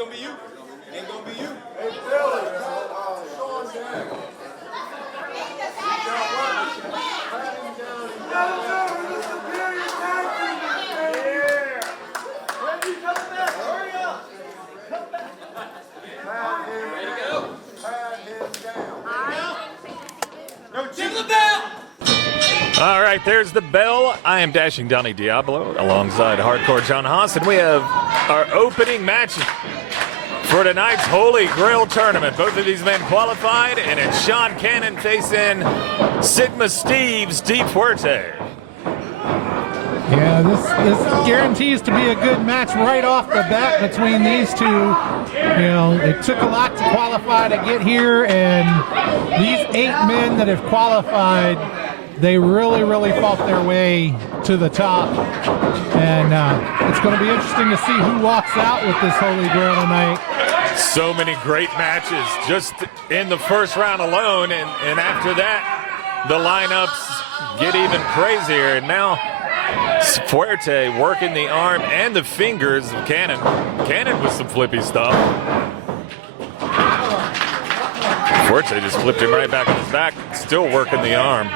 gonna be you. Ain't gonna be you. Hey, Billy, Shaun down. All right, there's the bell. I am Dashing Donnie Diablo alongside Hardcore John Haas, and we have our opening match for tonight's Holy Grail tournament. Both of these men qualified, and it's Shaun Cannon facing Sigma Steve's Fuerte. Yeah, this guarantees to be a good match right off the bat between these two. You know, it took a lot to qualify to get here, and these 8 men that have qualified, they really fought their way to the top. And it's going to be interesting to see who walks out with this Holy Grail tonight. So many great matches just in the first round alone, and after that, the lineups get even crazier. And now Fuerte working the arm and the fingers of Cannon. Cannon with some flippy stuff. Fuerte just flipped him right back on his back, still working the arm.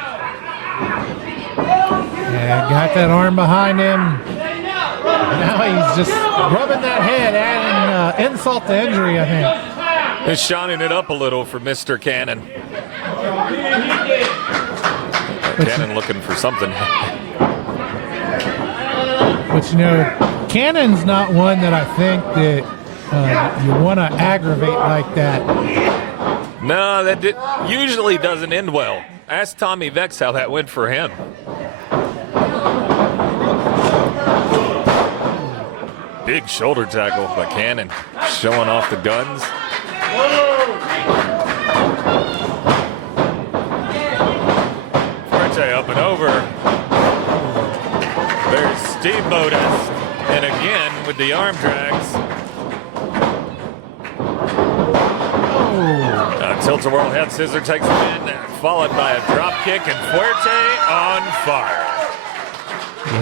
Yeah, got that arm behind him. Now he's just rubbing that head, adding insult to injury, I think. He's shining it up a little for Mr. Cannon. Cannon looking for something. But you know, Cannon's not one that I think that you want to aggravate like that. No, that usually doesn't end well. Ask Tommy Vex how that went for him. Big shoulder tackle by Cannon, showing off the guns. Fuerte up and over. There's Steamboat-esque, and again with the arm drags. Tilt-a-whirl head scissor takes him in, followed by a drop kick, and Fuerte on fire.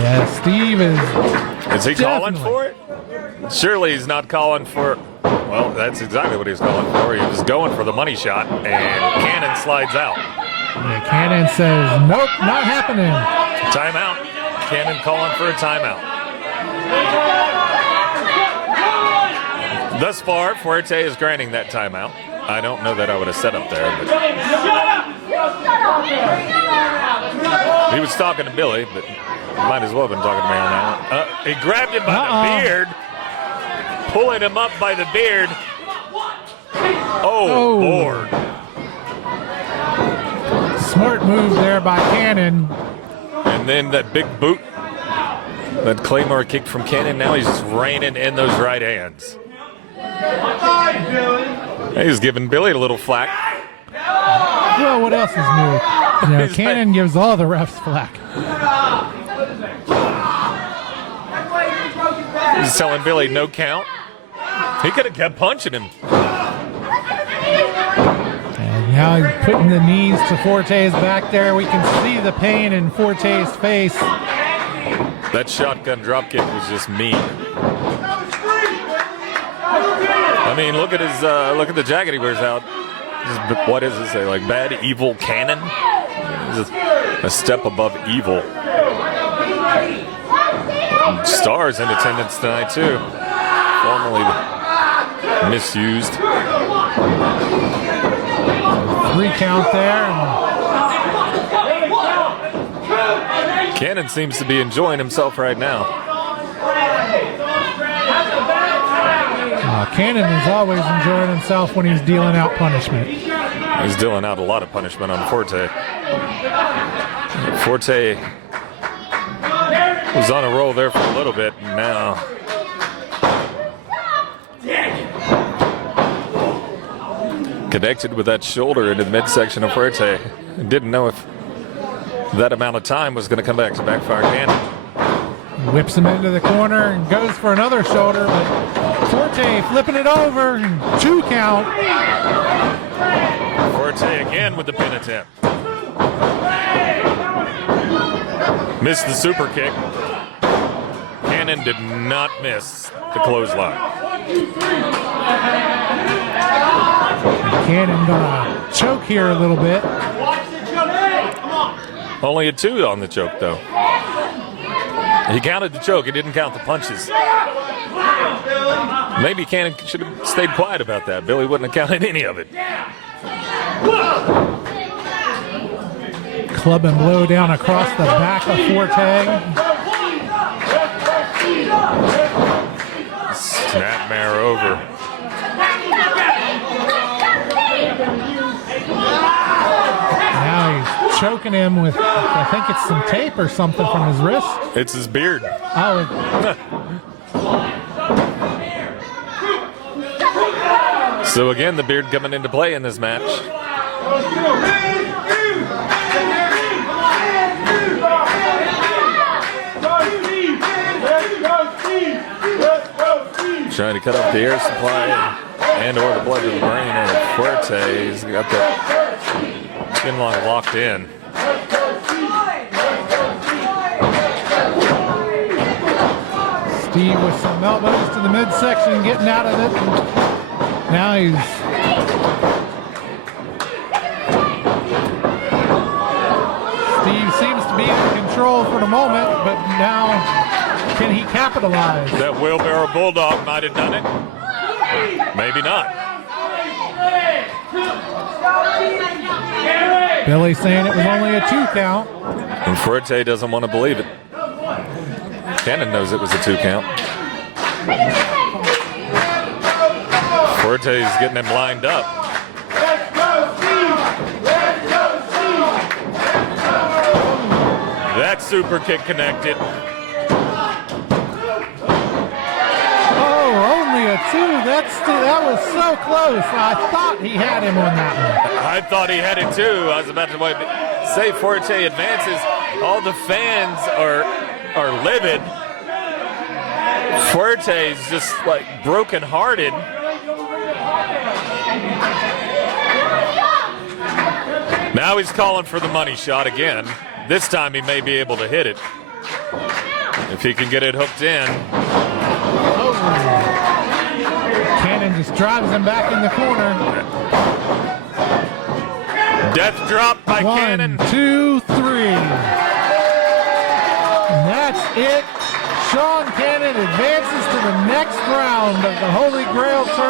Yeah, Steve is he calling for it? Surely he's not calling for, well, that's exactly what he was calling for. He was going for the money shot, and Cannon slides out. Yeah, Cannon says, nope, not happening. Timeout. Cannon calling for a timeout. Thus far, Fuerte is granting that timeout. I don't know that I would have set up there, but he was talking to Billy, but might as well have been talking to me on that one. He grabbed him by the beard, pulling him up by the beard. Oh, Lord. Smart move there by Cannon. And then that big boot, that Claymore kick from Cannon. Now he's just raining in those right hands. He's giving Billy a little flack. Well, what else is new? You know, Cannon gives all the refs flack. He's telling Billy no count. He could have kept punching him. And now he's putting the knees to Forte's back there. We can see the pain in Forte's face. That shotgun drop kick was just mean. I mean, look at his look at the jacket he wears out. What does it say? Like bad, evil Cannon? A step above evil. Stars in attendance tonight too. Formerly misused. 3 count there. Cannon seems to be enjoying himself right now. Cannon is always enjoying himself when he's dealing out punishment. He's dealing out a lot of punishment on Fuerte. Fuerte was on a roll there for a little bit, and now connected with that shoulder into the midsection of Fuerte. Didn't know if that amount of time was going to come back to backfire Cannon. Whips him into the corner and goes for another shoulder, but Fuerte flipping it over, 2 count. Fuerte again with the pin attempt. Missed the super kick. Cannon did not miss the clothesline. Cannon gonna choke here a little bit. Only a 2 on the choke, though. He counted the choke. He didn't count the punches. Maybe Cannon should have stayed quiet about that. Billy wouldn't have counted any of it. Club and blow down across the back of Forte. Snapmare over. Now he's choking him with, I think it's some tape or something from his wrist. It's his beard. Oh, So again, the beard coming into play in this match. Trying to cut off the air supply and or the blood to the brain of Fuerte. He's got the chin lock locked in. Steve with some elbows to the midsection, getting out of it. Now he's Steve seems to be in control for the moment, but now can he capitalize? That wheelbarrow bulldog might have done it. Maybe not. Billy saying it was only a 2 count. And Fuerte doesn't want to believe it. Cannon knows it was a 2 count. Fuerte's getting him lined up. That super kick connected. Oh, only a 2. That was so close. I thought he had him on that one. I thought he had it too. I was about to say Fuerte advances. All the fans are livid. Fuerte's just like brokenhearted. Now he's calling for the money shot again. This time he may be able to hit it. If he can get it hooked in. Oh. Cannon just drives him back in the corner. Death drop by Cannon. 1, 2, 3. And that's it. Shaun Cannon advances to the next round of the Holy Grail tournament.